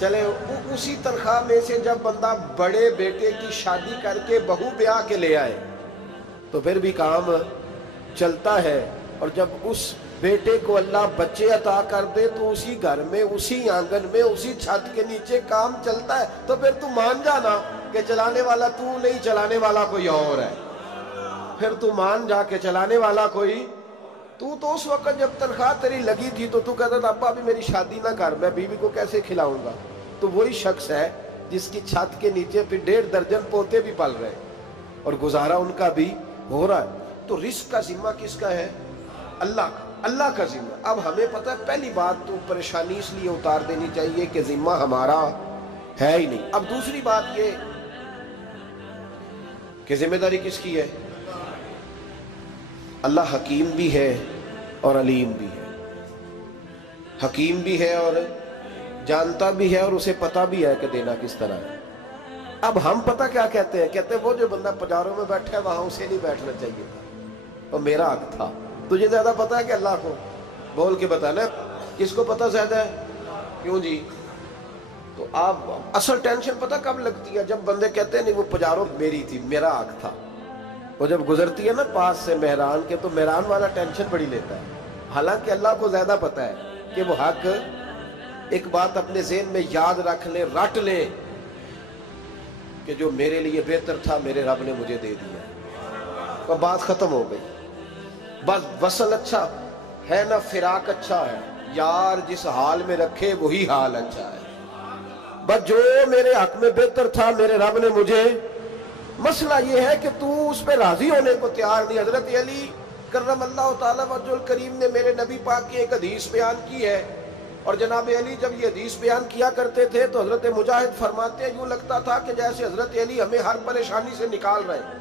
چلے اسی تنخواہ میں سے جب بندہ بڑے بیٹے کی شادی کر کے بہو بیاہ کے لے آئے تو پھر بھی کام چلتا ہے، اور جب اس بیٹے کو اللہ بچے عطا کر دے تو اسی گھر میں، اسی آنگن میں، اسی چھت کے نیچے کام چلتا ہے۔ تو پھر تو مان جانا کہ چلانے والا تو نہیں، چلانے والا کوئی اور ہے۔ پھر تو مان جا کے چلانے والا کوئی تو اس وقت جب تنخواہ تیری لگی تھی تو کہتا تھا ابا ابھی میری شادی نہ کر، میں بیوی کو کیسے کھلاؤں گا؟ تو وہی شخص ہے جس کی چھت کے نیچے پھر 1.5 درجن پوتے بھی پل رہے اور گزارا ان کا بھی ہو رہا ہے۔ تو رزق کا ذمہ کس کا ہے؟ اللہ کا، اللہ کا ذمہ۔ اب ہمیں پتہ ہے پہلی بات تو پریشانی اس لیے اتار دینی چاہیے کہ ذمہ ہمارا ہے ہی نہیں۔ اب دوسری بات یہ کہ ذمہ داری کس کی ہے؟ اللہ حکیم بھی ہے اور علیم بھی ہے، حکیم بھی ہے اور جانتا بھی ہے اور اسے پتہ بھی ہے کہ دینا کس طرح ہے۔ اب ہم پتہ کیا کہتے ہیں؟ کہتے ہیں وہ جو بندہ پجاروں میں بیٹھا ہے وہاں اسے نہیں بیٹھنا چاہیے تھا، اور میرا حق تھا۔ تجھے زیادہ پتہ ہے کہ اللہ کو؟ بول کے بتانا کس کو پتہ زیادہ ہے؟ کیوں جی؟ تو آپ اصل ٹینشن پتہ کب لگتی ہے؟ جب بندے کہتے ہیں نہیں وہ پجاروں میری تھی، میرا حق تھا۔ وہ جب گزرتی ہے نا پاس سے مہران کے تو مہران والا ٹینشن بڑی لیتا ہے، حالانکہ اللہ کو زیادہ پتہ ہے کہ وہ حق۔ ایک بات اپنے ذہن میں یاد رکھ لیں، رٹ لیں کہ جو میرے لیے بہتر تھا میرے رب نے مجھے دے دیا، اور بات ختم ہو گئی۔ بس وصل اچھا ہے نہ فراق اچھا ہے، یار جس حال میں رکھے وہی حال اچھا ہے۔ بس جو میرے حق میں بہتر تھا میرے رب نے مجھے، مسئلہ یہ ہے کہ تو اس پہ راضی ہونے کو تیار نہیں۔ حضرت علی کرم اللہ تعالیٰ وجہ الکریم نے میرے نبی پاک کی ایک حدیث بیان کی ہے، اور جناب علی جب یہ حدیث بیان کیا کرتے تھے تو حضرت مجاہد فرماتے ہیں یوں لگتا تھا کہ جیسے حضرت علی ہمیں ہر پریشانی سے نکال رہے ہیں۔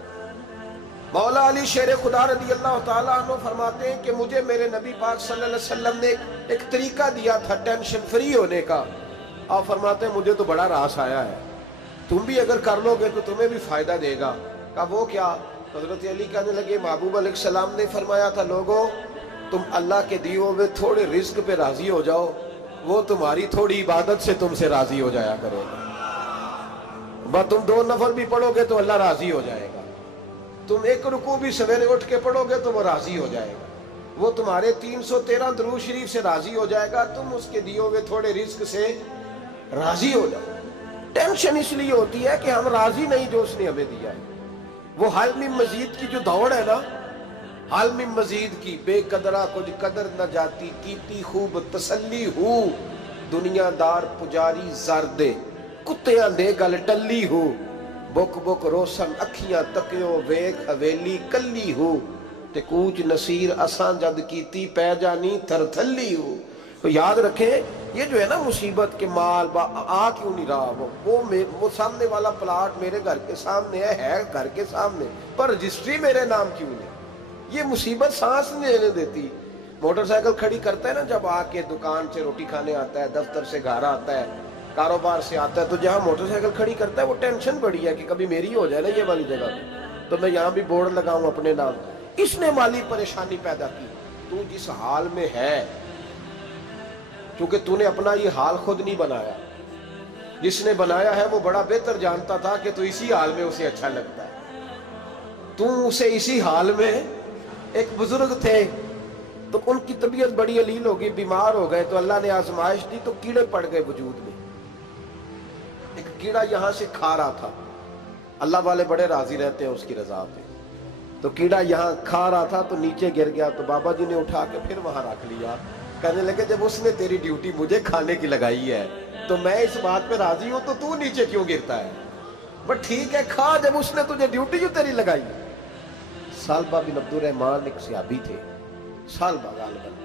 مولا علی شیر خدا رضی اللہ تعالیٰ عنہ فرماتے ہیں کہ مجھے میرے نبی پاک صلی اللہ علیہ وسلم نے ایک طریقہ دیا تھا ٹینشن فری ہونے کا۔ آپ فرماتے ہیں مجھے تو بڑا راس آیا ہے، تم بھی اگر کر لو گے تو تمہیں بھی فائدہ دے گا۔ کہا وہ کیا؟ حضرت علی کہنے لگے محبوب علیہ السلام نے فرمایا تھا لوگوں تم اللہ کے دیے ہوئے تھوڑے رزق پہ راضی ہو جاؤ، وہ تمہاری تھوڑی عبادت سے تم سے راضی ہو جایا کرے گا۔ بس تم 2 نفل بھی پڑھو گے تو اللہ راضی ہو جائے گا، تم 1 رکوع بھی سویرے اٹھ کے پڑھو گے تو وہ راضی ہو جائے گا، وہ تمہارے 313 درود شریف سے راضی ہو جائے گا، تم اس کے دیے ہوئے تھوڑے رزق سے راضی ہو جاؤ۔ ٹینشن اس لیے ہوتی ہے کہ ہم راضی نہیں جو اس نے ہمیں دیا ہے۔ وہ حل میں مزید کی جو دوڑ ہے نا، حل میں مزید کی، بے قدرہ کچھ قدر نہ جاتی، کیتی خوب تسلی ہو، دنیا دار پجاری زردے، کتیاں دے گل ٹلی ہو، بک بک روشن اکھیاں تکیو ویک حویلی کلی ہو، تے کوچ نصیر اساں جد کیتی پہ جانی تھر تھلی ہو۔ تو یاد رکھیں یہ جو ہے نا مصیبت کے مال آ کیوں نہیں رہا، وہ سامنے والا پلاٹ میرے گھر کے سامنے ہے گھر کے سامنے، پر رجسٹری میرے نام کیوں نہیں؟ یہ مصیبت سانس نہیں لینے دیتی۔ موٹر سائیکل کھڑی کرتا ہے نا جب آ کے دکان سے روٹی کھانے آتا ہے، دفتر سے گھر آتا ہے، کاروبار سے آتا ہے، تو جہاں موٹر سائیکل کھڑی کرتا ہے وہ ٹینشن بڑی ہے کہ کبھی میری ہو جائے نا یہ والی جگہ تو میں یہاں بھی بورڈ لگاؤں اپنے نام۔ اس نے مالی پریشانی پیدا کی۔ تو جس حال میں ہے، کیونکہ تو نے اپنا یہ حال خود نہیں بنایا، جس نے بنایا ہے وہ بڑا بہتر جانتا تھا کہ تو اسی حال میں اسے اچھا لگتا ہے۔ تو اسے اسی حال میں، ایک بزرگ تھے تو ان کی طبیعت بڑی علیل ہو گئی، بیمار ہو گئے، تو اللہ نے آزمائش دی تو کیڑے پڑ گئے وجود میں۔ ایک کیڑا یہاں سے کھا رہا تھا، اللہ والے بڑے راضی رہتے ہیں اس کی رضا پہ، تو کیڑا یہاں کھا رہا تھا تو نیچے گر گیا، تو بابا جی نے اٹھا کے پھر وہاں رکھ لیا۔ کہنے لگے جب اس نے تیری ڈیوٹی مجھے کھانے کی لگائی ہے تو میں اس بات پہ راضی ہوں، تو نیچے کیوں گرتا ہے؟ بٹ ٹھیک ہے کھا، جب اس نے تجھے ڈیوٹی جو تیری لگائی ہے۔ سالبہ بن عبد الرحمن ایک صحابی تھے، سالبہ غالباً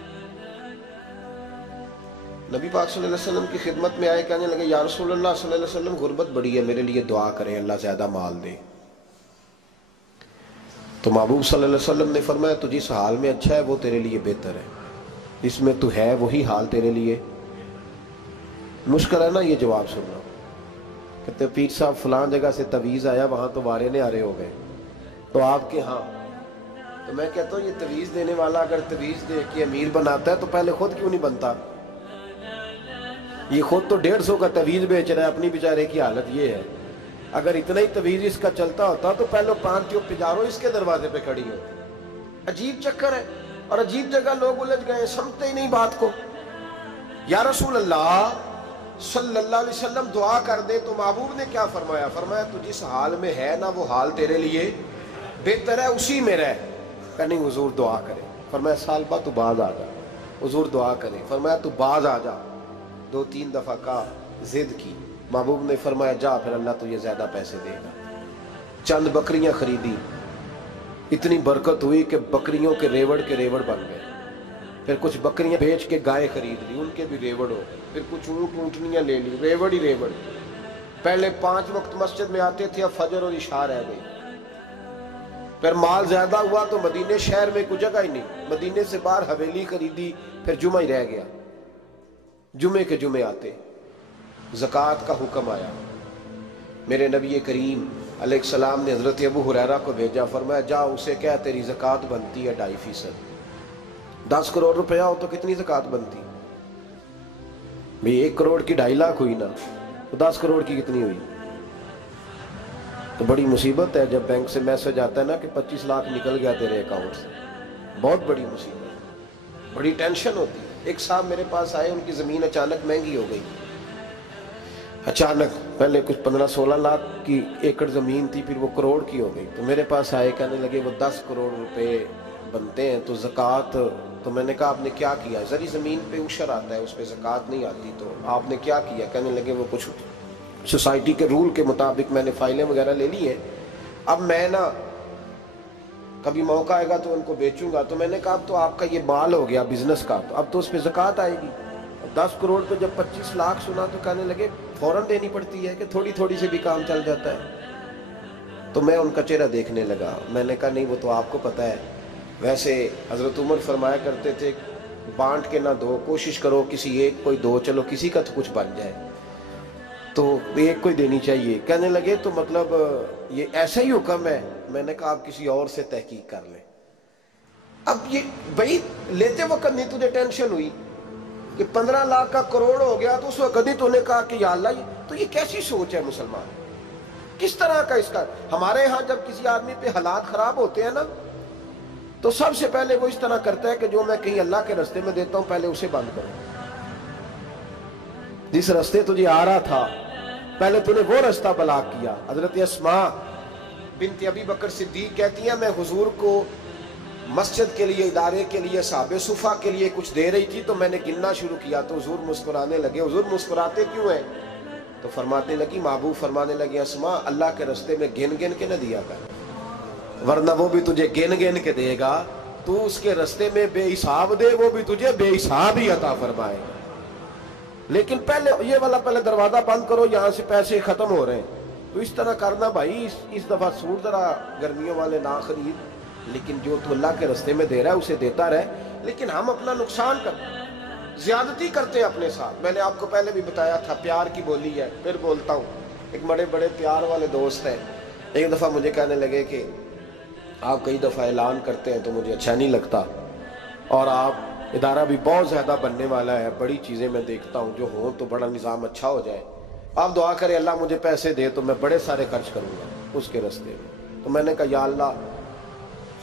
نبی پاک صلی اللہ علیہ وسلم کی خدمت میں آئے، کہنے لگے یا رسول اللہ صلی اللہ علیہ وسلم غربت بڑی ہے، میرے لیے دعا کریں اللہ زیادہ مال دے۔ تو محبوب صلی اللہ علیہ وسلم نے فرمایا تو جس حال میں اچھا ہے وہ تیرے لیے بہتر ہے، اس میں تو ہے وہی حال تیرے لیے۔ مشکل ہے نا یہ جواب سننا۔ کہتے پیر صاحب فلان جگہ سے تویز آیا، وہاں تو وارے نے آرے ہو گئے، تو آپ کے ہاں؟ تو میں کہتا ہوں یہ تویز دینے والا اگر تویز دے کے امیر بناتا ہے تو پہلے خود کیوں نہیں بنتا؟ یہ خود تو 150 کا تویز بیچ رہا ہے، اپنی بیچارے کی حالت یہ ہے۔ اگر اتنا ہی تویز اس کا چلتا ہوتا تو پہلے 5 جو پجارو اس کے دروازے پہ کھڑی ہوتی۔ عجیب چکر ہے، اور عجیب جگہ لوگ الجھ گئے، سمجھتے ہی نہیں بات کو۔ یا رسول اللہ صلی اللہ علیہ وسلم دعا کر دے تو محبوب نے کیا فرمایا؟ فرمایا تو جس حال میں ہے نا وہ حال تیرے لیے بہتر ہے، اسی میں رہ۔ کہ نہیں حضور دعا کرے۔ فرمایا سال بعد تو باز آ جا۔ حضور دعا کرے۔ فرمایا تو باز آ جا۔ 2-3 دفعہ کا ضد کی، محبوب نے فرمایا جا، پھر اللہ تجھے زیادہ پیسے دے گا۔ چند بکریاں خریدی، اتنی برکت ہوئی کہ بکریوں کے ریوڑ بن گئے۔ پھر کچھ بکریاں بیچ کے گائے خرید لی، ان کے بھی ریوڑ ہو گئے۔ پھر کچھ اونٹنیاں لے لی، ریوڑ ہی ریوڑ۔ پہلے 5 وقت مسجد میں آتے تھے، اب فجر اور عشاء رہ گئی۔ پھر مال زیادہ ہوا تو مدینے شہر میں کوئی جگہ ہی نہیں، مدینے سے باہر حویلی خریدی، پھر جمعہ ہی رہ گیا۔ جمعے کے جمعے آتے، زکوٰۃ کا حکم آیا۔ میرے نبی کریم علیہ السلام نے حضرت ابو ہریرہ کو بھیجا، فرمایا جا اسے کہہ تیری زکوٰۃ بنتی ہے 2.5%۔ 10 کروڑ روپیہ ہو تو کتنی زکوٰۃ بنتی؟ بھئی 1 کروڑ کی 2.5 لاکھ ہوئی نا، تو 10 کروڑ کی کتنی ہوئی؟ تو بڑی مصیبت ہے جب بینک سے میسج آتا ہے نا کہ 25 لاکھ نکل گیا تیرے اکاؤنٹ سے، بہت بڑی مصیبت، بڑی ٹینشن ہوتی ہے۔ ایک صاحب میرے پاس آئے، ان کی زمین اچانک مہنگی ہو گئی، اچانک پہلے کچھ 15-16 لاکھ کی ایکڑ زمین تھی، پھر وہ کروڑ کی ہو گئی۔ تو میرے پاس آئے، کہنے لگے وہ 10 کروڑ روپے بنتے ہیں تو زکوٰۃ، تو میں نے کہا آپ نے کیا کیا؟ زری زمین پہ عشر آتا ہے، اس پہ زکوٰۃ نہیں آتی، تو آپ نے کیا کیا؟ کہنے لگے وہ کچھ سوسائٹی کے رول کے مطابق میں نے فائلیں وغیرہ لے لی ہیں، اب میں نا کبھی موقع آئے گا تو ان کو بیچوں گا۔ تو میں نے کہا اب تو آپ کا یہ مال ہو گیا بزنس کا، تو اب تو اس پہ زکوٰۃ آئے گی۔ 10 کروڑ پہ جب 25 لاکھ سنا تو کہنے لگے فوراً دینی پڑتی ہے کہ تھوڑی تھوڑی سے بھی کام چل جاتا ہے؟ تو میں ان کا چہرہ دیکھنے لگا، میں نے کہا نہیں وہ تو آپ کو پتہ ہے، ویسے حضرت عمر فرمایا کرتے تھے بانٹ کے نہ دو، کوشش کرو کسی ایک کوئی دو، چلو کسی کا تو کچھ بن جائے، تو ایک کوئی دینی چاہیے۔ کہنے لگے تو مطلب یہ ایسا ہی حکم ہے؟ میں نے کہا آپ کسی اور سے تحقیق کر لیں۔ اب یہ بھائی لیتے وقت نہیں تجھے ٹینشن ہوئی کہ 15 لاکھ کا کروڑ ہو گیا، تو اس وقت نہیں تو نے کہا کہ یا اللہ، تو یہ کیسی سوچ ہے مسلمان؟ کس طرح کا اس کا؟ ہمارے ہاں جب کسی آدمی پہ حالات خراب ہوتے ہیں نا تو سب سے پہلے وہ اس طرح کرتا ہے کہ جو میں کہیں اللہ کے رستے میں دیتا ہوں پہلے اسے بند کرو۔ جس رستے تجھے آ رہا تھا پہلے تو نے وہ رستہ بلاک کیا۔ حضرت اسماء بنت ابی بکر صدیق کہتی ہیں میں حضور کو مسجد کے لیے، ادارے کے لیے، صحابہ صفہ کے لیے کچھ دے رہی تھی، تو میں نے گننا شروع کیا تو حضور مسکرانے لگے۔ حضور مسکراتے کیوں ہیں؟ تو فرمانے لگی، محبوب فرمانے لگے اسماء اللہ کے رستے میں گن گن کے نہ دیا کر، ورنہ وہ بھی تجھے گن گن کے دے گا، تو اس کے رستے میں بے حساب دے، وہ بھی تجھے بے حساب ہی عطا فرمائے گا۔ لیکن پہلے یہ والا پہلے دروازہ بند کرو، یہاں سے پیسے ختم ہو رہے ہیں، تو اس طرح کرنا بھائی۔ اس دفعہ سوٹ ذرا گرمیوں والے نہ خرید، لیکن جو تو اللہ کے رستے میں دے رہا ہے اسے دیتا رہے۔ لیکن ہم اپنا نقصان کرتے ہیں، زیادتی کرتے ہیں اپنے ساتھ۔ میں نے آپ کو پہلے بھی بتایا تھا پیار کی بولی ہے، پھر بولتا ہوں۔ ایک بڑے بڑے پیار والے دوست ہیں، ایک دفعہ مجھے کہنے لگے کہ آپ کئی دفعہ اعلان کرتے ہیں تو مجھے اچھا نہیں لگتا، اور آپ ادارہ بھی بہت زیادہ بننے والا ہے، بڑی چیزیں میں دیکھتا ہوں جو ہوں تو بڑا نظام اچھا ہو جائے، آپ دعا کریں اللہ مجھے پیسے دے تو میں بڑے سارے خرچ کروں گا اس کے راستے میں۔ تو میں نے کہا یا اللہ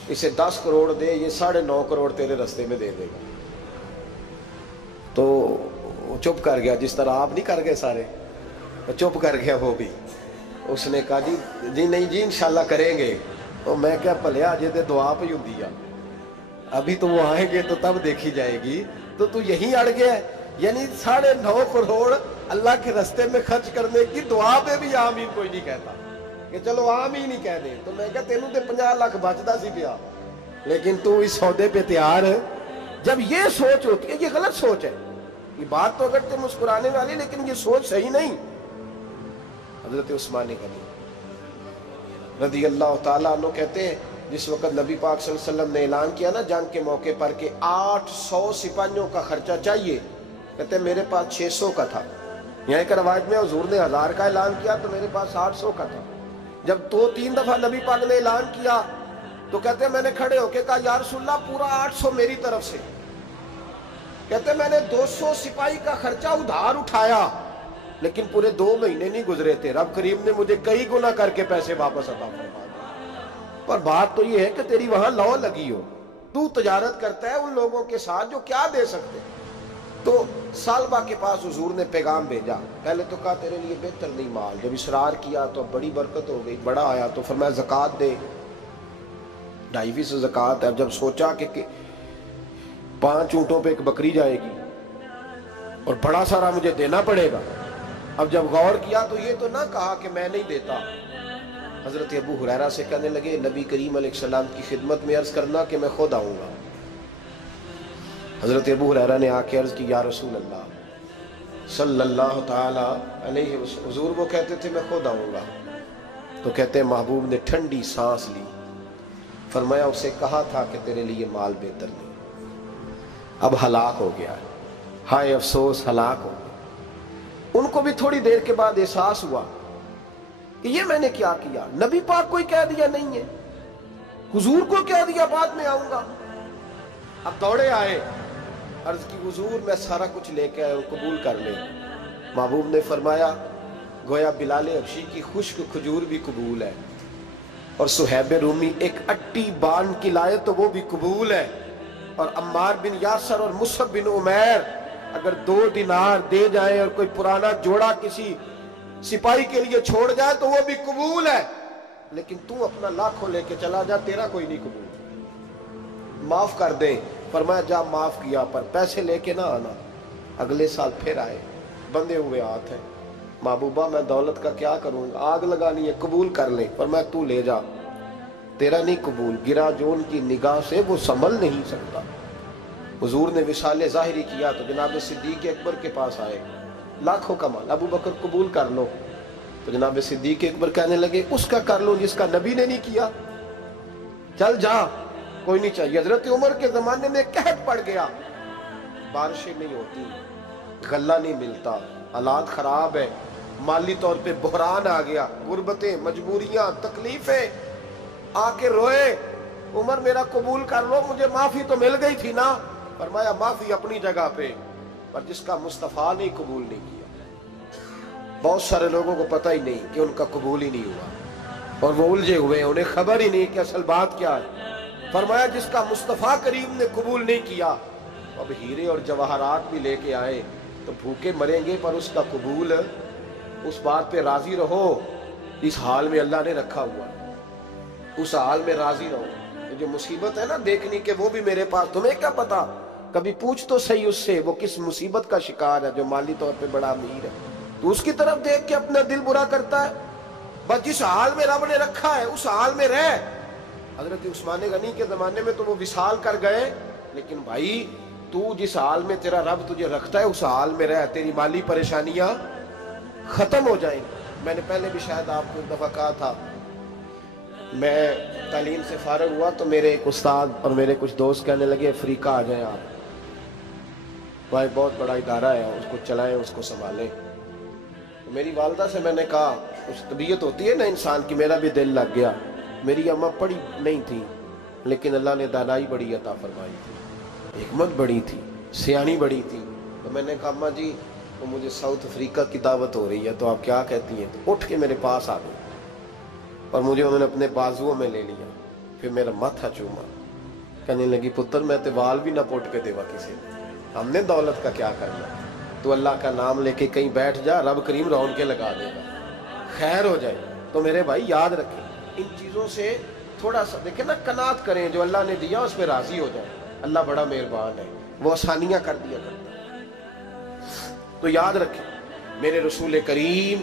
اسے 10 کروڑ دے، یہ 9.5 کروڑ تیرے راستے میں دے دے گا۔ تو چپ کر گیا، جس طرح آپ نہیں کر گئے سارے، چپ کر گیا وہ بھی۔ اس نے کہا جی نہیں جی انشاءاللہ کریں گے۔ تو میں کیا پلیا جی تے دعا پہ ہوں دیا، ابھی تو وہ آئیں گے تو تب دیکھی جائے گی، تو یہیں اڑ گیا ہے۔ یعنی 9.5 کروڑ اللہ کے راستے میں خرچ کرنے کی دعا پہ بھی آمین کوئی نہیں کہتا کہ چلو آمین ہی کہہ دیں۔ تو میں کہا تینوں تے 50 لاکھ بچتا سی پیا، لیکن تو اس سودے پہ تیار ہے۔ جب یہ سوچ ہوتی ہے، یہ غلط سوچ ہے، یہ بات تو اگر تے مسکرانے والی، لیکن یہ سوچ صحیح نہیں۔ حضرت عثمان غنی رضی اللہ تعالیٰ عنہ کہتے ہیں جس وقت نبی پاک صلی اللہ علیہ وسلم نے اعلان کیا نا جنگ کے موقع پر کہ 800 سپاہیوں کا خرچہ چاہیے، کہتے ہیں میرے پاس 600 کا تھا۔ یہاں ایک روایت میں حضور نے 1000 کا اعلان کیا تو میرے پاس 800 کا تھا۔ جب 2-3 دفعہ نبی پاک نے اعلان کیا تو کہتے ہیں میں نے کھڑے ہو کے کہا یا رسول اللہ پورا 800 میری طرف سے، کہتے میں نے 200 سپاہی کا خرچہ ادھار اٹھایا لیکن پورے 2 مہینے نہیں گزرے تھے، رب کریم نے مجھے کئی گنا کر کے پیسے واپس عطا فرما دیے۔ پر بات تو یہ ہے کہ تیری وہاں لو لگی ہو، تو تجارت کرتا ہے ان لوگوں کے ساتھ جو کیا دے سکتے۔ تو سالبہ کے پاس حضور نے پیغام بھیجا، پہلے تو کہا تیرے لیے بہتر نہیں مال، جب اصرار کیا تو بڑی برکت ہو گئی، بڑا آیا تو فرمایا زکوٰۃ دے، 2.5 زکوٰۃ ہے۔ اب جب سوچا کہ 5 اونٹوں پہ ایک بکری جائے گی اور بڑا سارا مجھے دینا پڑے گا، اب جب غور کیا تو یہ تو نہ کہا کہ میں نہیں دیتا۔ حضرت ابو ہریرہ سے کہنے لگے نبی کریم علیہ السلام کی خدمت میں عرض کرنا کہ میں خود آؤں گا۔ حضرت ابو ہریرہ نے آ کے عرض کی یا رسول اللہ صلی اللہ تعالی علیہ وسلم، حضور وہ کہتے تھے میں خود آؤں گا، تو کہتے ہیں محبوب نے ٹھنڈی سانس لی، فرمایا اسے کہا تھا کہ تیرے لیے مال بہتر نہیں، اب ہلاک ہو گیا ہے، ہائے افسوس ہلاک ہو گیا۔ ان کو بھی تھوڑی دیر کے بعد احساس ہوا کہ یہ میں نے کیا کیا، نبی پاک کو ہی کہہ دیا نہیں ہے، حضور کو کہہ دیا بعد میں آؤں گا۔ اب دوڑے آئے، عرض کی حضور میں سارا کچھ لے کے آئے ہوں، قبول کر لیں۔ محبوب نے فرمایا گویا بلال حبشی کی خشک کھجور بھی قبول ہے، اور صہیب رومی ایک اٹی بان کی لائے تو وہ بھی قبول ہے، اور عمار بن یاسر اور مصعب بن عمیر اگر 2 دینار دے جائیں اور کوئی پرانا جوڑا کسی سپاہی کے لیے چھوڑ جائے تو وہ بھی قبول ہے، لیکن تو اپنا لاکھوں لے کے چلا جا، تیرا کوئی نہیں قبول، معاف کر دیں۔ فرمایا جا معاف کیا، پر پیسے لے کے نہ آنا۔ اگلے سال پھر آئے، بندھے ہوئے ہاتھ ہیں، محبوبہ میں دولت کا کیا کروں گا، آگ لگانی ہے، قبول کر لیں۔ فرمایا تو لے جا، تیرا نہیں قبول، گرا جو ان کی نگاہ سے وہ سنبھل نہیں سکتا۔ حضور نے وصال ظاہری کیا تو جناب صدیق اکبر کے پاس آئے، لاکھوں کا مال، ابو بکر قبول کر لو، تو جناب صدیق اکبر کہنے لگے اس کا کر لو جس کا نبی نے نہیں کیا، چل جا کوئی نہیں چاہیے۔ حضرت عمر کے زمانے میں قحط پڑ گیا، بارشیں نہیں ہوتی، غلہ نہیں ملتا، حالات خراب ہے، مالی طور پہ بحران آ گیا، غربتیں، مجبوریاں، تکلیفیں، آ کے روئے عمر میرا قبول کر لو، مجھے معافی تو مل گئی تھی نا۔ فرمایا معافی اپنی جگہ پہ، پر جس کا مصطفیٰ نے قبول نہیں کیا۔ بہت سارے لوگوں کو پتہ ہی نہیں کہ ان کا قبول ہی نہیں ہوا، اور وہ الجھے ہوئے، انہیں خبر ہی نہیں کہ اصل بات کیا ہے۔ فرمایا جس کا مصطفیٰ کریم نے قبول نہیں کیا، اب ہیرے اور جواہرات بھی لے کے آئے تو بھوکے مریں گے، پر اس کا قبول، اس بات پہ راضی رہو، اس حال میں اللہ نے رکھا ہوا، اس حال میں راضی رہو۔ جو مصیبت ہے نا دیکھنی کہ وہ بھی میرے پاس، تمہیں کیا پتا، کبھی پوچھ تو صحیح اس سے وہ کس مصیبت کا شکار ہے، جو مالی طور پہ بڑا امیر ہے، تو اس کی طرف دیکھ کے اپنا دل برا کرتا ہے۔ بس جس حال میں رب نے رکھا ہے اس حال میں رہ۔ حضرت عثمان غنی کے زمانے میں تو وہ وصال کر گئے، لیکن بھائی تو جس حال میں تیرا رب تجھے رکھتا ہے اس حال میں رہ، تیری مالی پریشانیاں ختم ہو جائیں گی۔ میں نے پہلے بھی شاید آپ کو ایک دفعہ کہا تھا، میں تعلیم سے فارغ ہوا تو میرے ایک استاد اور میرے کچھ دوست کہنے لگے افریقہ آ جائیں آپ، بھائی بہت بڑا ادارہ ہے، اس کو چلائیں، اس کو سنبھالیں۔ تو میری والدہ سے میں نے کہا، کچھ طبیعت ہوتی ہے نا انسان کی، میرا بھی دل لگ گیا۔ میری اماں پڑھی نہیں تھی لیکن اللہ نے دانائی بڑی عطا فرمائی تھی، حکمت بڑی تھی، سیانی بڑی تھی۔ تو میں نے کہا اماں جی وہ مجھے ساؤتھ افریقہ کی دعوت ہو رہی ہے تو آپ کیا کہتی ہیں؟ تو اٹھ کے میرے پاس آ گئی اور مجھے انہوں نے اپنے بازوؤں میں لے لیا، پھر میرا ماتھا چوما، کہنے لگی پتر میں تے وال بھی نہ پوٹ کے دیوا کسی نے، ہم نے دولت کا کیا کرنا، تو اللہ کا نام لے کے کہیں بیٹھ جا، رب کریم رون کے لگا دے گا، خیر ہو جائے۔ تو میرے بھائی یاد رکھیں ان چیزوں سے تھوڑا سا دیکھیں نا، قناعت کریں، جو اللہ نے دیا اس پہ راضی ہو جائیں، اللہ بڑا مہربان ہے، وہ آسانیاں کر دیا کرتا ہے۔ تو یاد رکھیں میرے رسول کریم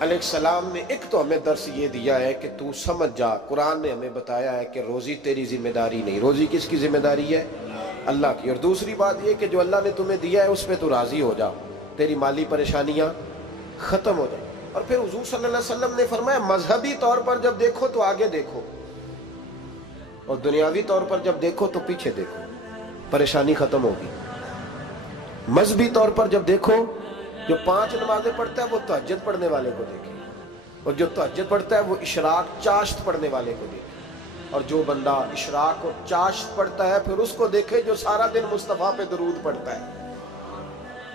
علیہ السلام نے ایک تو ہمیں درس یہ دیا ہے کہ تو سمجھ جا، قرآن نے ہمیں بتایا ہے کہ روزی تیری ذمہ داری نہیں، روزی کس کی ذمہ داری ہے؟ اللہ کی۔ اور دوسری بات یہ کہ جو اللہ نے تمہیں دیا ہے اس پہ تو راضی ہو جا، تیری مالی پریشانیاں ختم ہو جائیں۔ اور پھر حضور صلی اللہ علیہ وسلم نے فرمایا مذہبی طور پر جب دیکھو تو آگے دیکھو، اور دنیاوی طور پر جب دیکھو تو پیچھے دیکھو، پریشانی ختم ہوگی۔ مذہبی طور پر جب دیکھو، جو 5 نمازیں پڑھتا ہے وہ تہجد پڑھنے والے کو دیکھے، اور جو تہجد پڑھتا ہے وہ اشراق چاشت پڑھنے والے کو دیکھے، اور جو بندہ اشراق اور چاشت پڑھتا ہے پھر اس کو دیکھے جو سارا دن مصطفیٰ پہ درود پڑھتا ہے۔